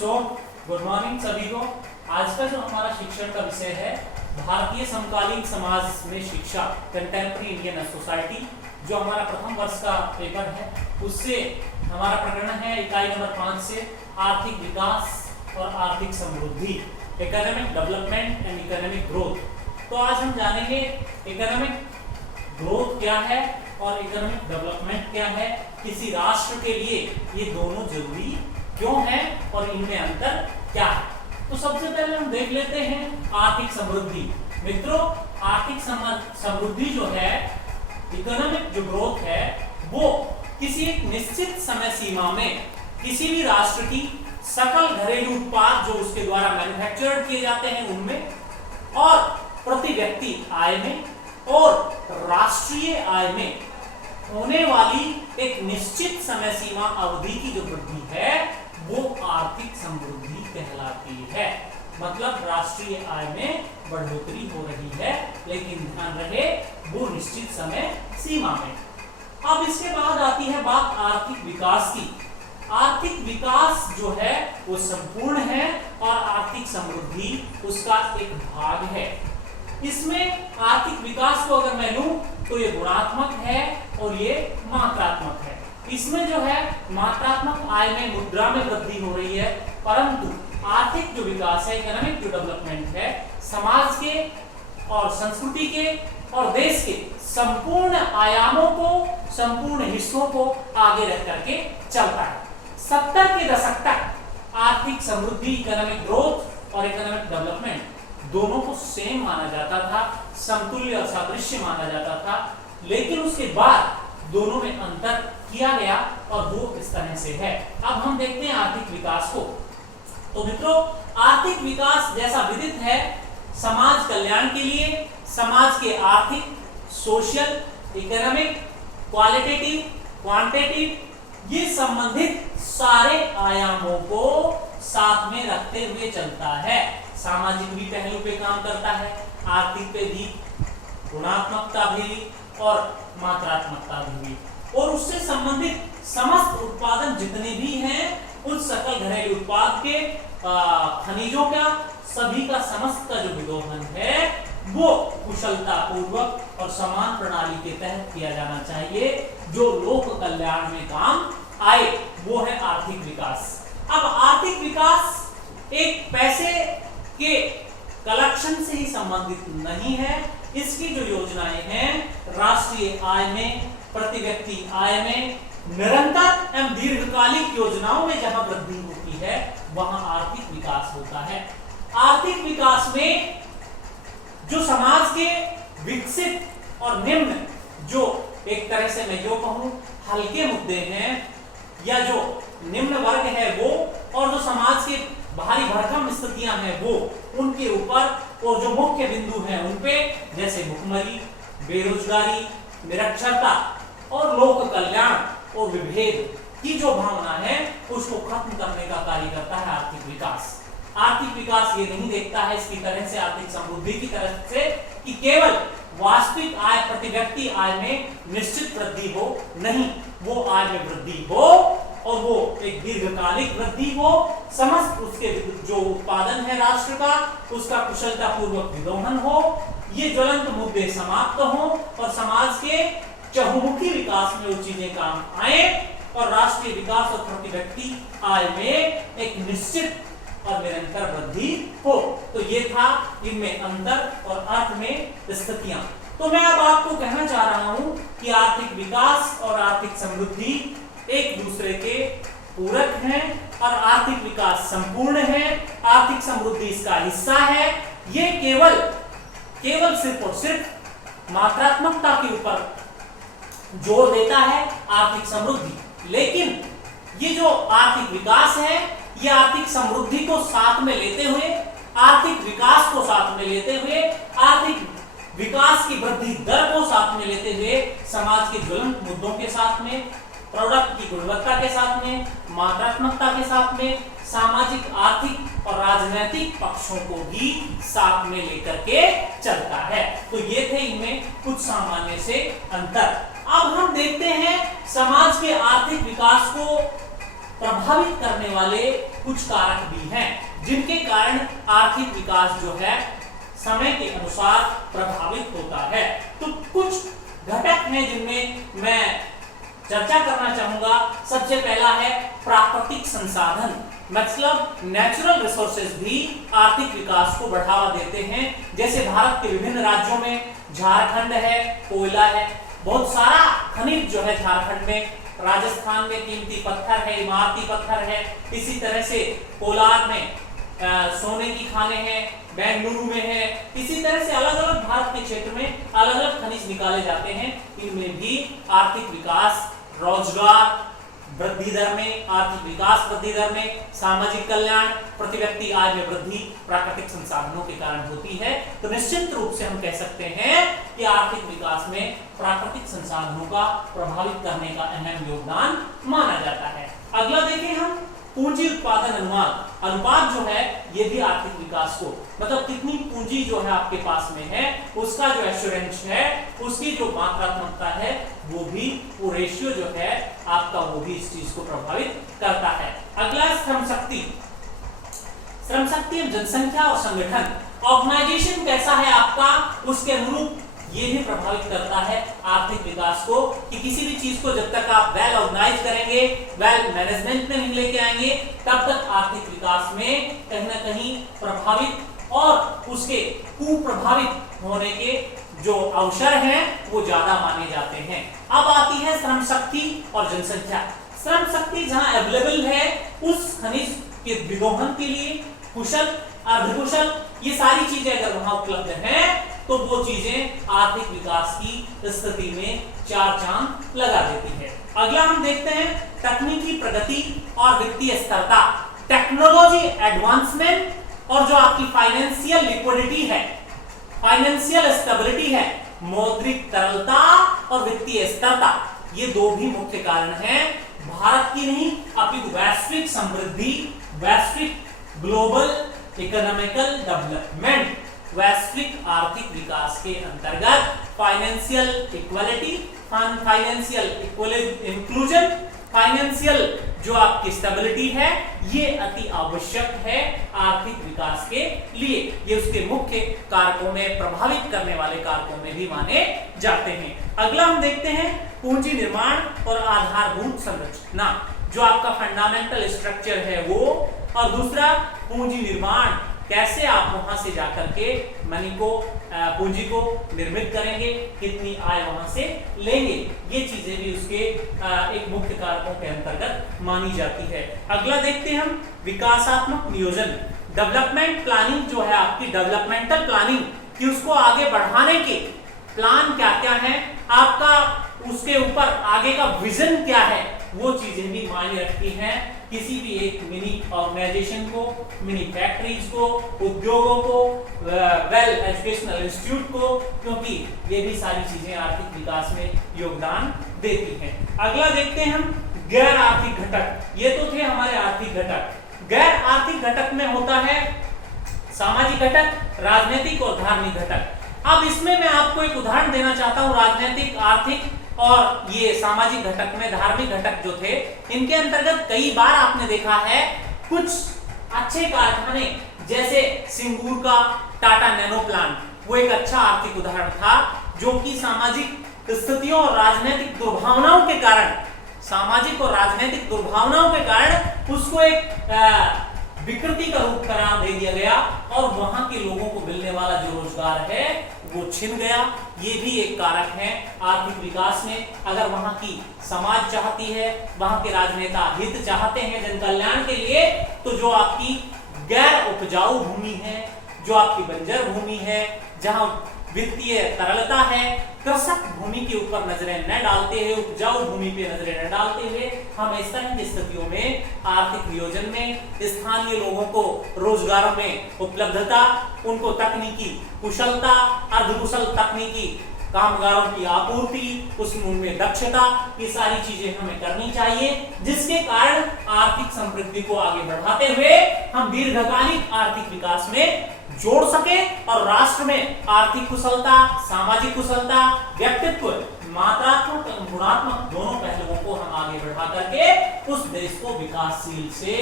So good morning सभी को। आज का जो हमारा शिक्षण का विषय है भारतीय समकालीन समाज में शिक्षा, कंटेम्प्रेरी इंडियन सोसाइटी, जो हमारा प्रथम वर्ष का पेपर है उससे हमारा प्रकरण है इकाई नंबर 5 से आर्थिक विकास और आर्थिक समृद्धि, economic development and economic growth. तो आज हम जानेंगे इकोनॉमिक ग्रोथ क्या है और इकोनॉमिक डेवलपमेंट क्या है, किसी राष्ट्र के लिए ये दोनों जरूरी क्यों है और इनमें अंतर क्या है। तो सबसे पहले हम देख लेते हैं आर्थिक समृद्धि। मित्रों, आर्थिक समृद्धि जो है, इकोनॉमिक जो ग्रोथ है, वो किसी एक निश्चित समय सीमा में किसी भी राष्ट्र की सकल घरेलू उत्पाद जो उसके द्वारा मैन्युफैक्चर्ड किए जाते हैं उनमें, और प्रति व्यक्ति आय में और राष्ट्रीय आय में होने वाली एक निश्चित समय सीमा अवधि की जो वृद्धि है वो आर्थिक समृद्धि कहलाती है। मतलब राष्ट्रीय आय में बढ़ोतरी हो रही है, लेकिन ध्यान रहे वो निश्चित समय सीमा में। अब इसके बाद आती है बात आर्थिक विकास की। आर्थिक विकास जो है वो संपूर्ण है और आर्थिक समृद्धि उसका एक भाग है। इसमें आर्थिक विकास को अगर मैं लूं तो ये गुणात्मक है और ये मात्रात्मक है। इसमें जो है मात्रात्मक आय में मुद्रा में वृद्धि हो रही है, परंतु आर्थिक जो विकास है, इकोनॉमिक जो डेवलपमेंट है, समाज के और संस्कृति के और देश के संपूर्ण आयामों को, संपूर्ण हिस्सों को आगे रख करके चलता है। 70 के दशक तक आर्थिक समृद्धि, इकोनॉमिक ग्रोथ और इकोनॉमिक डेवलपमेंट दोनों को सेम माना जाता था, समतुल्य और सादृश्य माना जाता था, लेकिन उसके बाद दोनों में अंतर किया गया और वो इस तरह से है। अब हम देखते हैं आर्थिक विकास को। तो मित्रों, आर्थिक विकास जैसा विदित है समाज कल्याण के लिए समाज के आर्थिक, सोशल, इकोनॉमिक, क्वालिटेटिव, क्वांटिटेटिव ये संबंधित सारे आयामों को साथ में रखते हुए चलता है। सामाजिक भी पहलू पे काम करता है, आर्थिक पे भी, गुणात्मकता भी और मात्रात्मकता भी, और उससे संबंधित समस्त उत्पादन जितने भी हैं उन सकल घरेलू उत्पाद के खनिजों का, सभी का समस्त का जो विदोहन है वो कुशलता पूर्वक और समान प्रणाली के तहत किया जाना चाहिए, जो लोक कल्याण में काम आए। वो है आर्थिक विकास। अब आर्थिक विकास एक पैसे के कलेक्शन से ही संबंधित नहीं है। इसकी जो योजनाएं हैं राष्ट्रीय आय में, प्रति व्यक्ति आय में, निरंतर एवं दीर्घकालिक योजनाओं में जहां वृद्धि होती है वहां आर्थिक विकास होता है। आर्थिक विकास में जो समाज के विकसित और निम्न, जो एक तरह से मैं जो कहूं हल्के मुद्दे हैं या जो निम्न वर्ग है वो, और जो समाज के भारी भरकम स्थितियां हैं वो, उनके ऊपर, और जो मुख्य बिंदु हैं उनपे, जैसे भुखमरी, बेरोजगारी, निरक्षरता और लोक कल्याण और विभेद की जो भावना है उसको खत्म करने का कार्य करता है आर्थिक विकास। आर्थिक विकास ये नहीं देखता है इसकी तरह से, आर्थिक समृद्धि की तरह से, कि केवल वास्तविक आय, प्रति व्यक्ति आय में निश्चित वृद्धि हो, नहीं, वो आय में वृद्धि हो और वो एक दीर्घकालिक वृद्धि हो, समस्त उसके जो उत्पादन है राष्ट्र का उसका कुशलता पूर्वक विदोहन हो, ये ज्वलंत मुद्दे समाप्त हो और समाज के चहुमुखी विकास में वो चीजें काम आए और राष्ट्रीय विकास और प्रति व्यक्ति आय में एक निश्चित और निरंतर वृद्धि हो। तो ये था इनमें अंतर और अर्थ में स्थितियां। तो मैं अब आपको कहना चाह रहा हूं कि आर्थिक विकास और आर्थिक समृद्धि एक दूसरे के पूरक हैं और आर्थिक विकास संपूर्ण है, आर्थिक समृद्धि इसका हिस्सा है। ये केवल सिर्फ और सिर्फ मात्रात्मकता के ऊपर जोर देता है आर्थिक समृद्धि, लेकिन ये जो आर्थिक विकास है ये आर्थिक समृद्धि को साथ में लेते हुए, आर्थिक विकास को साथ में लेते हुए, आर्थिक विकास की वृद्धि दर को साथ में लेते हुए समाज के ज्वलंत मुद्दों के साथ में, प्रोडक्ट की गुणवत्ता के साथ में, मात्रात्मकता के साथ में, सामाजिक, आर्थिक और राजनीतिक पक्षों को भी साथ में लेकर के चलता है। तो ये थे इनमें कुछ सामान्य से अंतर। अब हम देखते हैं समाज के आर्थिक विकास को प्रभावित करने वाले कुछ कारक भी हैं जिनके कारण आर्थिक विकास जो है समय के अनुसार प्रभावित होता है। तो कुछ घटक हैं जिनमें मैं चर्चा करना चाहूंगा। सबसे पहला है प्राकृतिक संसाधन, मतलब नेचुरल रिसोर्सेज भी आर्थिक विकास को बढ़ावा देते हैं। जैसे भारत के विभिन्न राज्यों में, झारखंड है, कोयला है, बहुत सारा खनिज जो है झारखंड में, राजस्थान में कीमती पत्थर है, इमारती पत्थर है, इसी तरह से कोलार में सोने की खानें हैं, बेंगलुरु में है, इसी तरह से अलग अलग भारत के क्षेत्र में अलग अलग खनिज निकाले जाते हैं। इनमें भी आर्थिक विकास, रोजगार वृद्धि दर में, आर्थिक विकास वृद्धि दर में, सामाजिक कल्याण, प्रति व्यक्ति आय में वृद्धि प्राकृतिक संसाधनों के कारण होती है। तो निश्चित रूप से हम कह सकते हैं कि आर्थिक विकास में प्राकृतिक संसाधनों का प्रभावित करने का अहम योगदान माना जाता है। अगला देखें हम पूंजी उत्पादन अनुपात जो है, ये भी आर्थिक विकास को, मतलब कितनी पूंजी जो है आपके पास में है, उसका जो एश्योरेंस है, उसकी जो मात्रात्मकता है, वो भी, वो रेशियो जो है आपका, वो भी इस चीज को प्रभावित करता है। अगला श्रम शक्ति। श्रम शक्ति जनसंख्या और संगठन, ऑर्गेनाइजेशन कैसा है आपका, उसके अनुरूप ये भी प्रभावित करता है आर्थिक विकास को, कि किसी भी चीज को जब तक आप वेल ऑर्गेनाइज करेंगे, वेल मैनेजमेंट में नहीं लेके आएंगे, तब तक आर्थिक विकास में कहीं ना कहीं प्रभावित और उसके कुप्रभावित होने के जो अवसर हैं वो ज्यादा माने जाते हैं। अब आती है श्रम शक्ति और जनसंख्या। श्रम शक्ति जहां अवेलेबल है, उस खनिज के विदोहन के लिए कुशल, अर्धकुशल, ये सारी चीजें अगर वहां उपलब्ध हैं, तो वो चीजें आर्थिक विकास की स्थिति में चार चांद लगा देती है। अगला हम देखते हैं तकनीकी प्रगति और वित्तीय स्थिरता, टेक्नोलॉजी एडवांसमेंट और जो आपकी फाइनेंशियल लिक्विडिटी है, फाइनेंशियल स्टेबिलिटी है, मौद्रिक तरलता और वित्तीय स्थिरता, ये दो भी मुख्य कारण हैं भारत की नहीं अपितु वैश्विक समृद्धि, वैश्विक ग्लोबल इकोनॉमिकल डेवलपमेंट, वैश्विक आर्थिक विकास के अंतर्गत financial equality, financial inclusion, financial जो आपकी स्टेबिलिटी है, ये अति आवश्यक है आर्थिक विकास के लिए। ये उसके मुख्य कारकों में, प्रभावित करने वाले कारकों में भी माने जाते हैं। अगला हम देखते हैं पूंजी निर्माण और आधारभूत संरचना, जो आपका फंडामेंटल स्ट्रक्चर है वो, और दूसरा पूंजी निर्माण, कैसे आप वहां से जाकर के मनी को, पूंजी को निर्मित करेंगे, कितनी आय वहां से लेंगे, ये चीजें भी उसके एक मुख्य कारकों के अंतर्गत मानी जाती है। अगला देखते हैं हम विकासात्मक नियोजन, डेवलपमेंट प्लानिंग जो है आपकी, डेवलपमेंटल प्लानिंग, कि उसको आगे बढ़ाने के प्लान क्या क्या है आपका, उसके ऊपर आगे का विजन क्या है, वो चीजें भी मायने रखती हैं किसी भी एक मिनी ऑर्गेनाइजेशन को, मिनी फैक्ट्रीज को, उद्योगों को, वेल एजुकेशनल इंस्टीट्यूट को, क्योंकि ये भी सारी चीजें आर्थिक विकास में योगदान देती हैं। अगला देखते हैं हम गैर आर्थिक घटक। ये तो थे हमारे आर्थिक घटक। गैर आर्थिक घटक में होता है सामाजिक घटक, राजनीतिक और धार्मिक घटक। अब इसमें मैं आपको एक उदाहरण देना चाहता हूं, राजनीतिक, आर्थिक और ये सामाजिक घटक में धार्मिक घटक जो थे, इनके अंतर्गत कई बार आपने देखा है कुछ अच्छे कारखाने, जैसे सिंगूर का टाटा नैनो प्लांट, वो एक अच्छा आर्थिक उदाहरण था, जो कि सामाजिक स्थितियों और राजनीतिक दुर्भावनाओं के कारण, सामाजिक और राजनीतिक दुर्भावनाओं के कारण उसको एक विकृति का रूप करार दे दिया गया और वहां के लोगों को मिलने वाला जो रोजगार है वो छिन गया। ये भी एक कारक है आर्थिक विकास में। अगर वहां की समाज चाहती है, वहां के राजनेता हित चाहते हैं जन कल्याण के लिए, तो जो आपकी गैर उपजाऊ भूमि है, जो आपकी बंजर भूमि है, जहां वित्तीय तरलता है, कृषक भूमि के ऊपर नजरें न डालते हुए, उपजाऊ भूमि पे नजरें न डालते हुए, हम इस तरह की स्थितियों में आर्थिक नियोजन में स्थानीय लोगों को रोजगारों में उपलब्धता, उनको तकनीकी कुशलता, अर्धकुशल तकनीकी कामगारों की आपूर्ति, उसमें दक्षता, ये सारी चीजें हमें करनी चाहिए, जिसके कारण आर्थिक समृद्धि को आगे बढ़ाते हुए हम दीर्घकालिक आर्थिक विकास में जोड़ सके और राष्ट्र में आर्थिक कुशलता, सामाजिक कुशलता, व्यक्तित्व मात्रात्मक एवं गुणात्मक दोनों पहलुओं को हम आगे बढ़ा करके उस देश को विकासशील से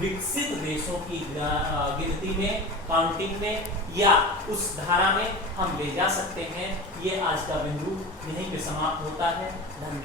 विकसित देशों की गिनती में, काउंटिंग में या उस धारा में हम ले जा सकते हैं। ये आज का बिंदु यहीं पे समाप्त होता है। धन्यवाद।